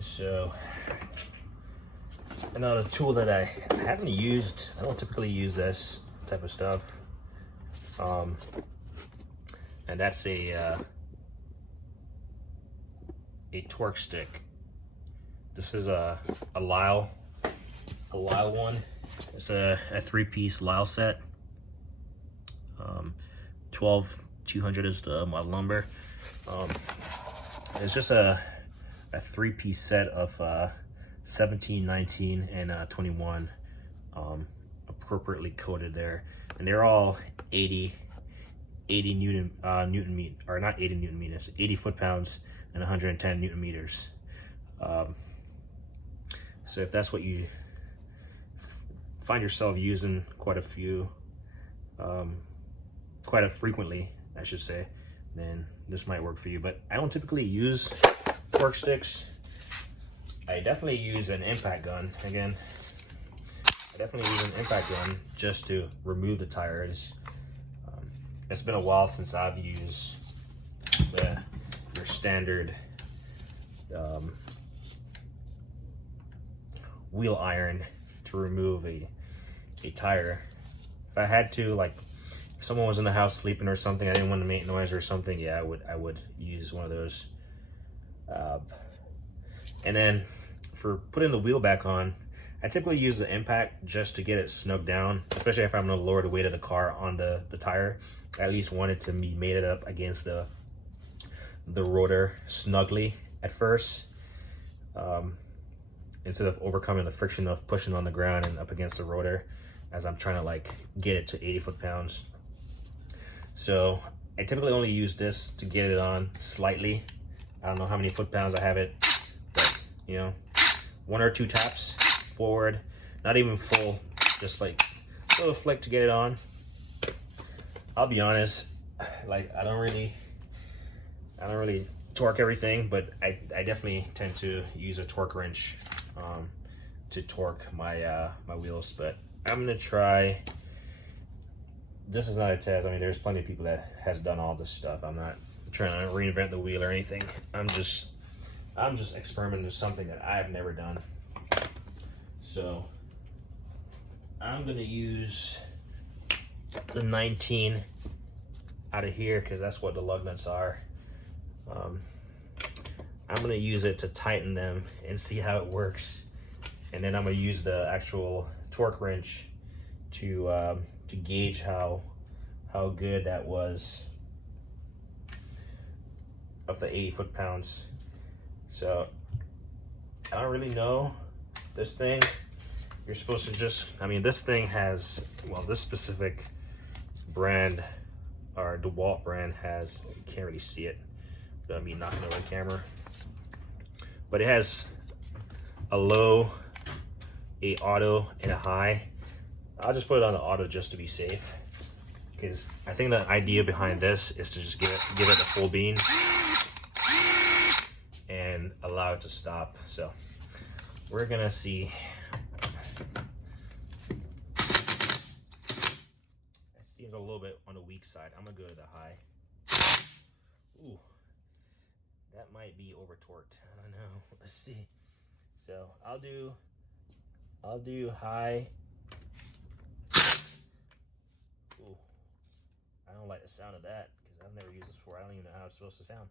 So another tool that I haven't used, I don't typically use this type of stuff, and that's a torque stick. This is a Lisle one. It's a 3-piece Lisle set. 12-200 is the model number. It's just a 3-piece set of 17, 19, and 21 appropriately coated there, and they're all 80 newton meters, or not 80 newton meters, 80 foot-pounds and 110 newton meters. So if that's what you find yourself using quite frequently, I should say, then this might work for you. But I don't typically use torque sticks. I definitely use an impact gun. Again, I definitely use an impact gun just to remove the tires. It's been a while since I've used your standard wheel iron to remove a tire. If I had to, like if someone was in the house sleeping or something, I didn't want to make noise or something, yeah, I would use one of those. And then for putting the wheel back on, I typically use the impact just to get it snugged down, especially if I'm going to lower the weight of the car on the tire. I at least want it to be mated up against the rotor snugly at first, instead of overcoming the friction of pushing on the ground and up against the rotor as I'm trying to like get it to 80 foot-pounds. So I typically only use this to get it on slightly. I don't know how many foot-pounds I have it, but you know, 1 or 2 taps forward, not even full, just like a little flick to get it on. I'll be honest, like I don't really torque everything, but I definitely tend to use a torque wrench to torque my my wheels. But I'm gonna try. This is not a test. I mean, there's plenty of people that has done all this stuff. I'm not trying to reinvent the wheel or anything. I'm just experimenting with something that I've never done. So I'm gonna use the 19 out of here because that's what the lug nuts are. I'm gonna use it to tighten them and see how it works, and then I'm gonna use the actual torque wrench to gauge how good that was of the 80 foot-pounds. So I don't really know. This thing, you're supposed to just, I mean, this thing has, well, this specific brand, or DeWalt brand, has, you can't really see it without me knocking over the camera, but it has a low, a auto, and a high. I'll just put it on the auto just to be safe, because I think the idea behind this is to just give it the full bean and allow it to stop. So we're gonna see. It seems a little bit on the weak side. I'm gonna go to the high. Ooh, that might be over torqued. I don't know. Let's see. So I'll do high. Ooh, I don't like the sound of that because I've never used this before. I don't even know how it's supposed to sound.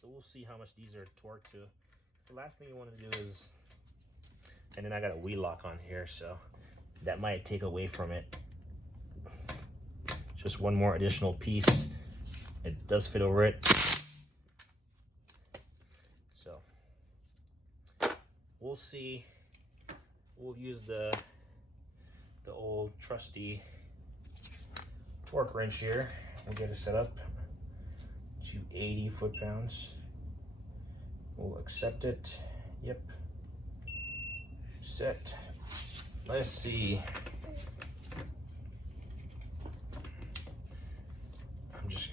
So we'll see how much these are torqued to. So the last thing you want to do is, and then I got a wheel lock on here, so that might take away from it. Just one more additional piece. It does fit over it. So we'll see. We'll use the old trusty torque wrench here. We'll get it set up to 80 foot-pounds. We'll accept it. Yep. Set. Let's see. I'm just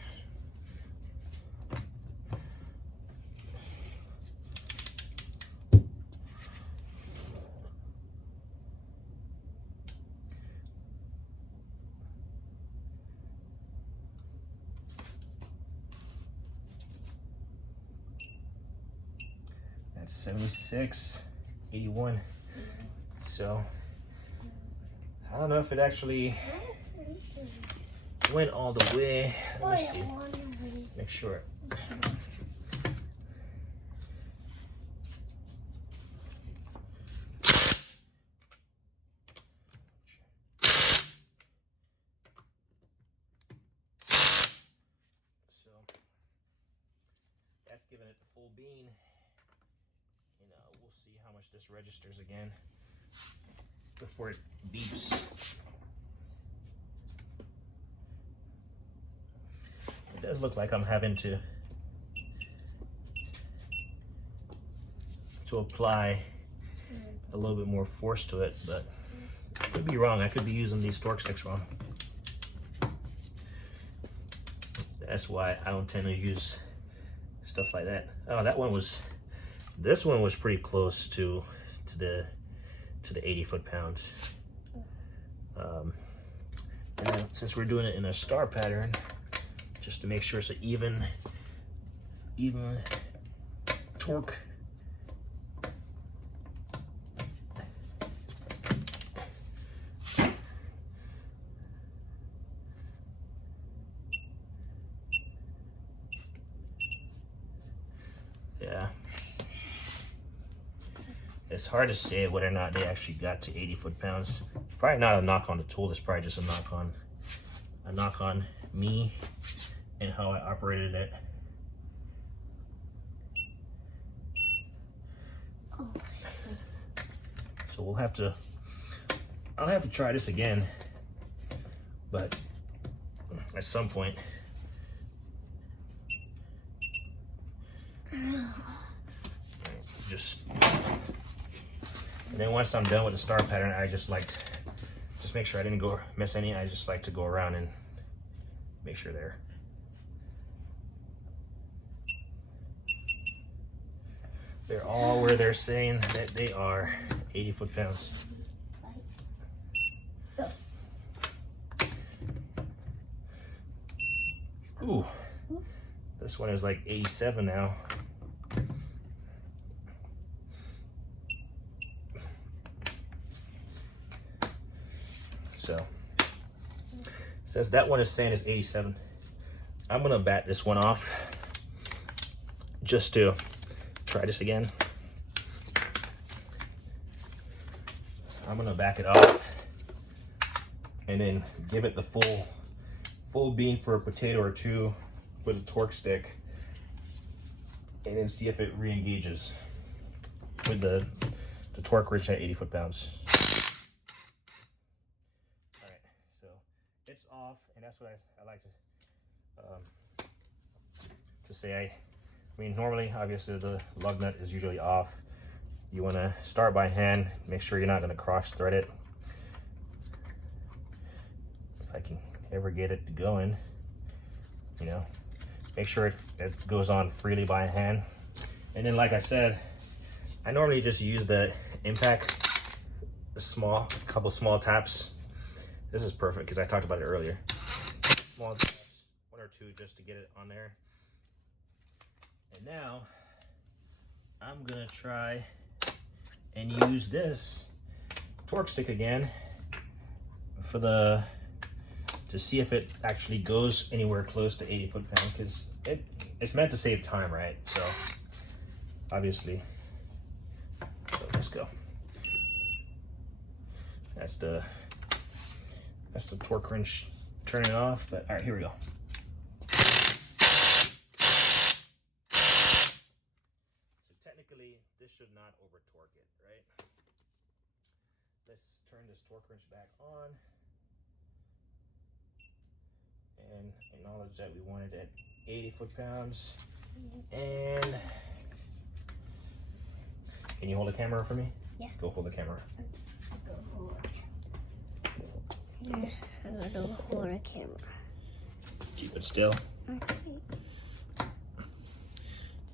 76, 81. So I don't know if it actually went all the way. Let me see. Make sure. So that's giving it the full bean. You know, we'll see how much this registers again before it beeps. It does look like I'm having to apply a little bit more force to it, but I could be wrong. I could be using these torque sticks wrong. That's why I don't tend to use stuff like that. Oh, this one was pretty close to the 80 foot-pounds. And then since we're doing it in a star pattern, just to make sure it's an even torque. Yeah. It's hard to say whether or not they actually got to 80 foot-pounds. Probably not a knock on the tool. It's probably just a knock on me and how I operated it. So I'll have to try this again, but at some point. And then once I'm done with the star pattern, I just make sure I didn't miss any. I just like to go around and make sure they're all where they're saying that they are 80 foot-pounds. Ooh, this one is like 87 now. So since that one is saying it's 87, I'm gonna bat this one off just to try this again. I'm gonna back it off and then give it the full bean for a potato or two with a torque stick, and then see if it re-engages with the torque wrench at 80 foot-pounds. All right, so it's off, and that's what I like to say. I mean, normally, obviously, the lug nut is usually off. You want to start by hand, make sure you're not going to cross thread it. If I can ever get it to go in, you know, make sure it goes on freely by hand. And then, like I said, I normally just use the impact, a couple small taps. This is perfect because I talked about it earlier. Small taps, one or two, just to get it on there. And now I'm gonna try and use this torque stick again to see if it actually goes anywhere close to 80 foot-pounds, because it's meant to save time, right? So obviously, so let's go. That's the torque wrench turning off. But all right, here we go. Technically, this should not over torque it, right? Let's turn this torque wrench back on and acknowledge that we want it at 80 foot-pounds. And can you hold the camera for me? Yeah. Go hold the camera. I don't hold a camera. Keep it still. Okay.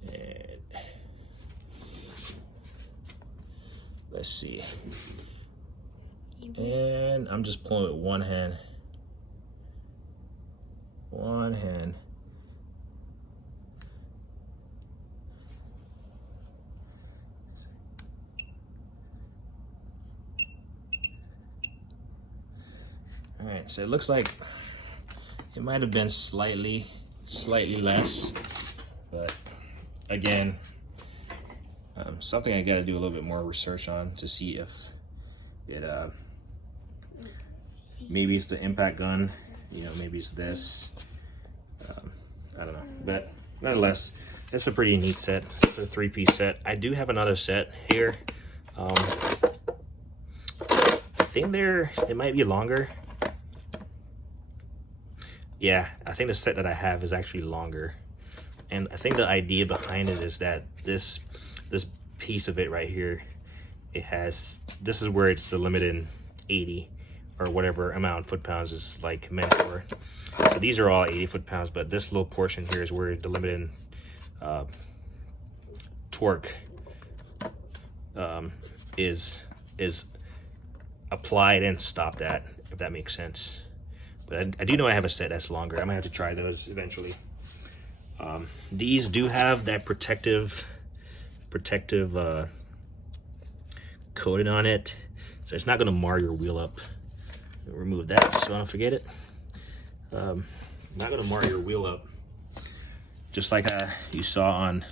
And let's see. And I'm just pulling with one hand. One hand. All right, so it looks like it might have been slightly less, but again, something I got to do a little bit more research on to see if it maybe it's the impact gun, you know, maybe it's this. I don't know, but nonetheless, it's a pretty neat set. It's a 3-piece set. I do have another set here. I think it might be longer. Yeah, I think the set that I have is actually longer. And I think the idea behind it is that this piece of it right here, this is where it's the limited 80 or whatever amount foot-pounds is like meant for. So these are all 80 foot-pounds, but this little portion here is where the limited torque is applied and stopped at, if that makes sense. But I do know I have a set that's longer. I'm gonna have to try those eventually. These do have that protective coating on it, so it's not gonna mar your wheel up. Remove that so I don't forget it. Not gonna mar your wheel up, just like you saw on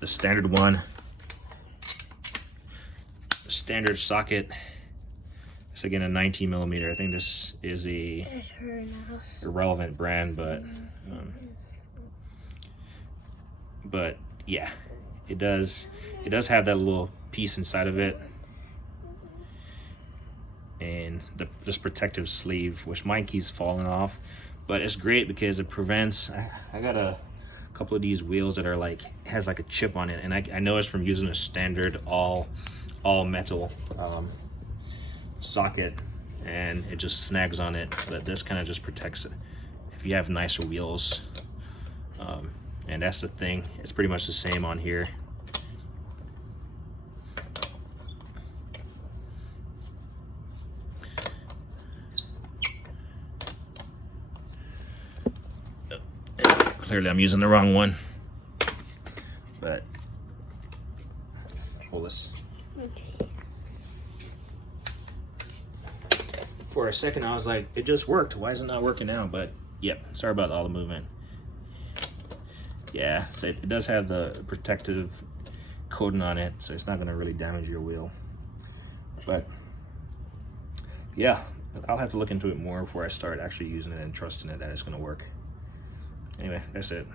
the standard one. The standard socket. It's again a 19 millimeter. I think this is a irrelevant brand, but yeah, it does have that little piece inside of it, and this protective sleeve, which mine keeps falling off, but it's great because it prevents. I got a couple of these wheels that are like, has like a chip on it, and I noticed from using a standard all metal socket, and it just snags on it, but this kind of just protects it if you have nicer wheels. And that's the thing, it's pretty much the same on here. Clearly I'm using the wrong one, but hold this. Okay. For a second I was like, it just worked, why is it not working now? But yep, sorry about all the movement. Yeah, so it does have the protective coating on it, so it's not going to really damage your wheel. But yeah, I'll have to look into it more before I start actually using it and trusting it that it's going to work. Anyway, that's it.